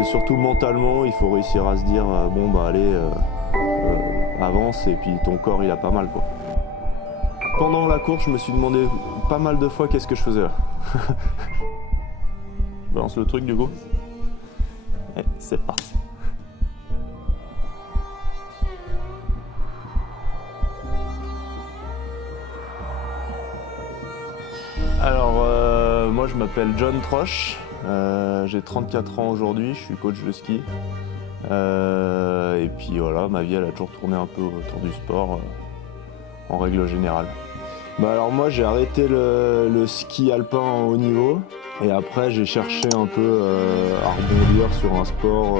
C'est surtout mentalement, il faut réussir à se dire bon bah allez, avance et puis ton corps il a pas mal quoi. Pendant la course, je me suis demandé pas mal de fois qu'est-ce que je faisais là. Je balance le truc du coup. Et c'est parti. Alors moi je m'appelle John Troche, j'ai 34 ans aujourd'hui, je suis coach de ski. Et puis voilà, ma vie elle a toujours tourné un peu autour du sport en règle générale. Bah alors moi j'ai arrêté le ski alpin en haut niveau et après j'ai cherché un peu à rebondir sur un sport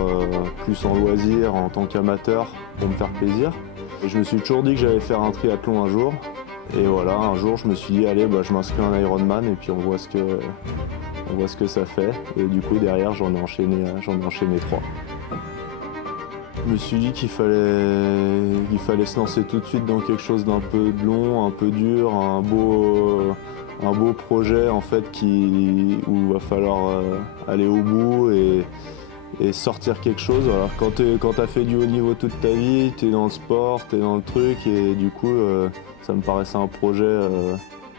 plus en loisir en tant qu'amateur pour me faire plaisir. Et je me suis toujours dit que j'allais faire un triathlon un jour. Et voilà, un jour je me suis dit allez bah, je m'inscris en Ironman et puis on voit ce que ça fait. Et du coup derrière j'en ai enchaîné 3. Je me suis dit qu'il fallait se lancer tout de suite dans quelque chose d'un peu long, un peu dur, un beau projet en fait où il va falloir aller au bout et sortir quelque chose. Voilà. Quand tu as fait du haut niveau toute ta vie, tu es dans le sport, tu es dans le truc et du coup ça me paraissait un projet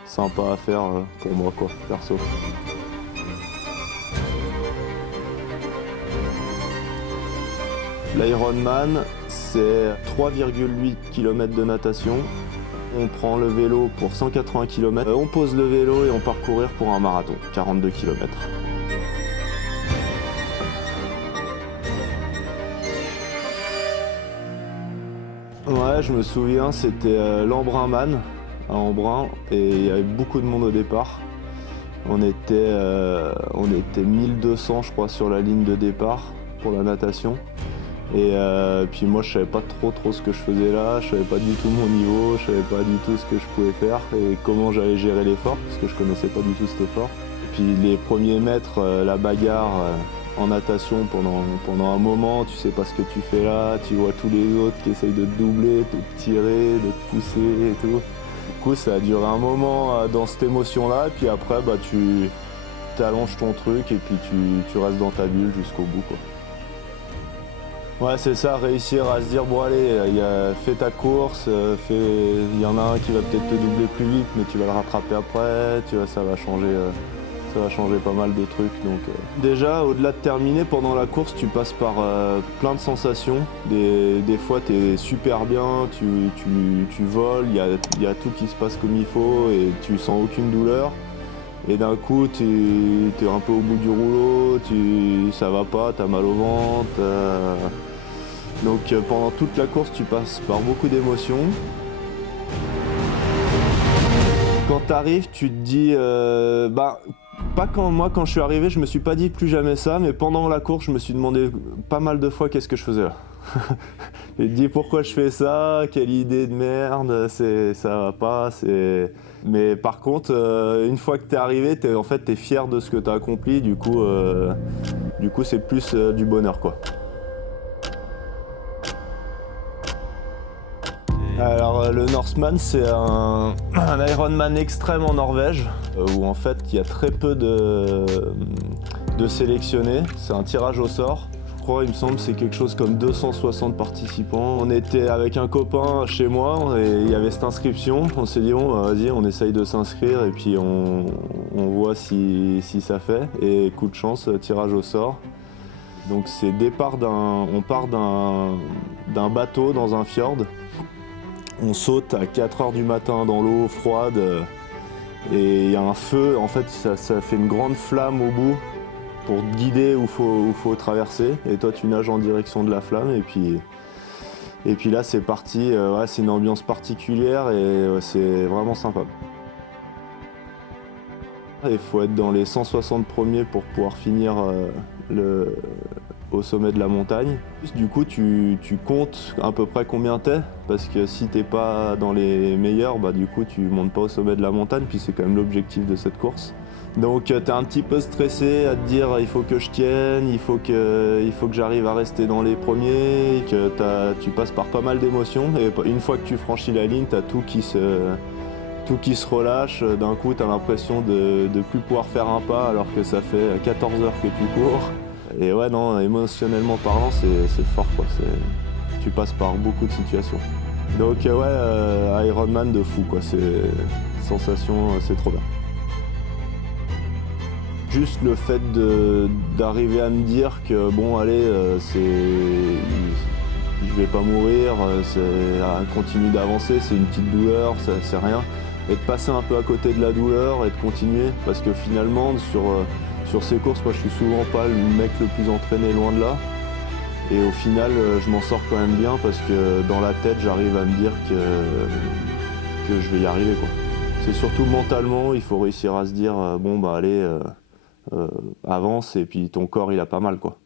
sympa à faire pour moi quoi, perso. L'Ironman, c'est 3,8 km de natation. On prend le vélo pour 180 km. On pose le vélo et on part courir pour un marathon, 42 km. Ouais, je me souviens, c'était l'Embrunman à Embrun et il y avait beaucoup de monde au départ. On était 1200 je crois sur la ligne de départ pour la natation. Et puis moi je savais pas trop ce que je faisais là, je savais pas du tout mon niveau, je savais pas du tout ce que je pouvais faire et comment j'allais gérer l'effort, parce que je connaissais pas du tout cet effort. Et puis les premiers mètres, la bagarre en natation pendant un moment, tu sais pas ce que tu fais là, tu vois tous les autres qui essayent de te doubler, de te tirer, de te pousser et tout. Du coup ça a duré un moment dans cette émotion là, et puis après bah, tu allonges ton truc et puis tu restes dans ta bulle jusqu'au bout quoi. Ouais, c'est ça, réussir à se dire, bon allez, fais ta course, il y en a un qui va peut-être te doubler plus vite, mais tu vas le rattraper après, tu vois, ça va changer pas mal de trucs. Donc, déjà, au-delà de terminer, pendant la course, tu passes par plein de sensations. Des fois, tu es super bien, tu voles, il y a tout qui se passe comme il faut et tu sens aucune douleur. Et d'un coup, tu es un peu au bout du rouleau, ça va pas, tu as mal au ventre. Donc pendant toute la course, tu passes par beaucoup d'émotions. Quand tu arrives, tu te dis... pas quand je suis arrivé, je me suis pas dit plus jamais ça, mais pendant la course, je me suis demandé pas mal de fois qu'est-ce que je faisais là. Je me dis pourquoi je fais ça, quelle idée de merde, ça va pas, Mais par contre, une fois que t'es arrivé, t'es fier de ce que t'as accompli, du coup c'est plus du bonheur quoi. Alors le Norseman c'est un Ironman extrême en Norvège où en fait il y a très peu de sélectionnés, c'est un tirage au sort. Je crois, il me semble, c'est quelque chose comme 260 participants. On était avec un copain chez moi et il y avait cette inscription. On s'est dit bon vas-y on essaye de s'inscrire et puis on voit si ça fait. Et coup de chance, tirage au sort. Donc c'est on part d'un bateau dans un fjord. On saute à 4 h du matin dans l'eau froide et il y a un feu, en fait ça fait une grande flamme au bout pour te guider où faut traverser et toi tu nages en direction de la flamme et puis là c'est parti, ouais, c'est une ambiance particulière et c'est vraiment sympa. Il faut être dans les 160 premiers pour pouvoir finir au sommet de la montagne. Du coup, tu comptes à peu près combien t'es, parce que si t'es pas dans les meilleurs, bah du coup tu montes pas au sommet de la montagne, puis c'est quand même l'objectif de cette course. Donc t'es un petit peu stressé à te dire il faut que je tienne, il faut que j'arrive à rester dans les premiers, que tu passes par pas mal d'émotions et une fois que tu franchis la ligne, t'as tout qui se relâche. D'un coup, t'as l'impression de plus pouvoir faire un pas alors que ça fait 14 heures que tu cours. Et ouais, non, émotionnellement parlant, c'est fort, quoi. Tu passes par beaucoup de situations. Donc ouais, Ironman de fou, quoi. C'est sensation, c'est trop bien. Juste le fait d'arriver à me dire que bon, allez, je vais pas mourir, continue d'avancer, c'est une petite douleur, c'est rien. Et de passer un peu à côté de la douleur et de continuer, parce que finalement, sur ces courses, moi je suis souvent pas le mec le plus entraîné, loin de là. Et au final, je m'en sors quand même bien parce que dans la tête, j'arrive à me dire que je vais y arriver, quoi. C'est surtout mentalement, il faut réussir à se dire, bon bah allez, avance, et puis ton corps il a pas mal, quoi.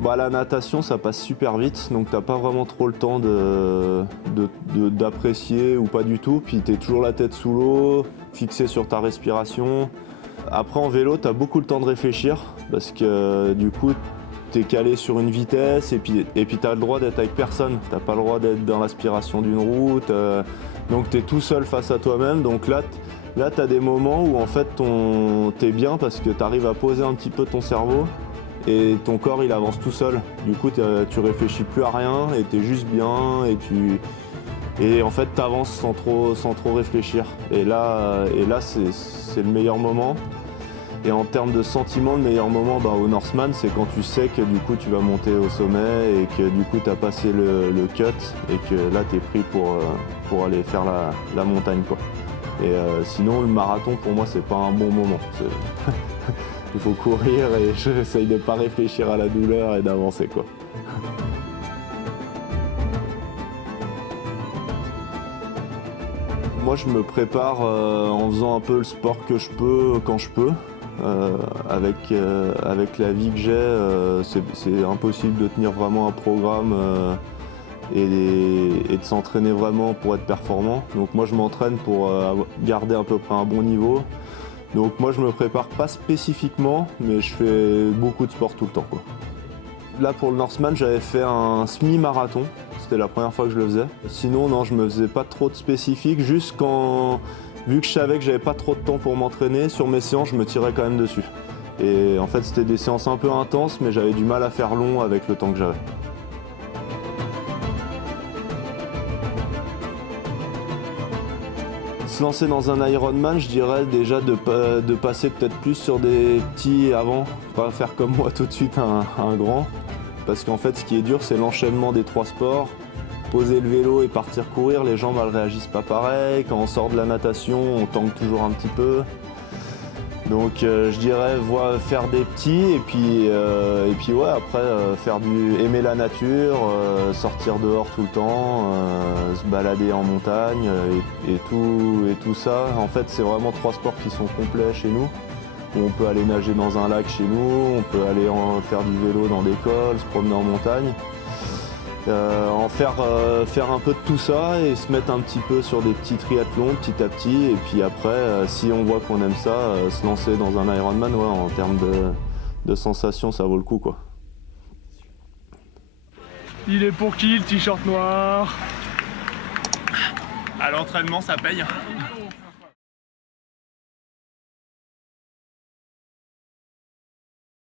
Bah, la natation, ça passe super vite, donc t'as pas vraiment trop le temps d'apprécier ou pas du tout. Puis t'es toujours la tête sous l'eau, fixé sur ta respiration. Après, en vélo, t'as beaucoup le temps de réfléchir parce que du coup, t'es calé sur une vitesse et puis t'as le droit d'être avec personne. T'as pas le droit d'être dans l'aspiration d'une route. Donc t'es tout seul face à toi-même. Donc là, t'as des moments où en fait t'es bien parce que t'arrives à poser un petit peu ton cerveau. Et ton corps il avance tout seul. Du coup tu réfléchis plus à rien et t'es juste bien et en fait t'avances sans trop réfléchir. Et là c'est le meilleur moment. Et en termes de sentiments, le meilleur moment au Norseman, c'est quand tu sais que du coup tu vas monter au sommet et que du coup tu as passé le cut et que là tu es pris pour aller faire la montagne, quoi. Et sinon le marathon pour moi c'est pas un bon moment. Il faut courir et j'essaye de pas réfléchir à la douleur et d'avancer, quoi. Moi je me prépare en faisant un peu le sport que je peux quand je peux. Avec la vie que j'ai, c'est impossible de tenir vraiment un programme et de s'entraîner vraiment pour être performant. Donc moi je m'entraîne pour garder à peu près un bon niveau. Donc moi je me prépare pas spécifiquement, mais je fais beaucoup de sport tout le temps, quoi. Là pour le Norseman, j'avais fait un semi-marathon, c'était la première fois que je le faisais. Sinon non, je me faisais pas trop de spécifiques, juste vu que je savais que j'avais pas trop de temps pour m'entraîner, sur mes séances je me tirais quand même dessus. Et en fait c'était des séances un peu intenses, mais j'avais du mal à faire long avec le temps que j'avais. Se lancer dans un Ironman, je dirais déjà de passer peut-être plus sur des petits avant, pas faire comme moi tout de suite un grand. Parce qu'en fait ce qui est dur c'est l'enchaînement des 3 sports. Poser le vélo et partir courir, les jambes elles réagissent pas pareil. Quand on sort de la natation, on tangue toujours un petit peu. Donc je dirais faire des petits et puis ouais, après aimer la nature, sortir dehors tout le temps, se balader en montagne et tout ça. En fait c'est vraiment 3 sports qui sont complets chez nous. On peut aller nager dans un lac chez nous, on peut aller faire du vélo dans des cols, se promener en montagne. Faire un peu de tout ça et se mettre un petit peu sur des petits triathlons petit à petit, et puis après si on voit qu'on aime ça, se lancer dans un Ironman, ouais, en termes de sensations ça vaut le coup, quoi. Il est pour qui le t-shirt noir? À l'entraînement ça paye.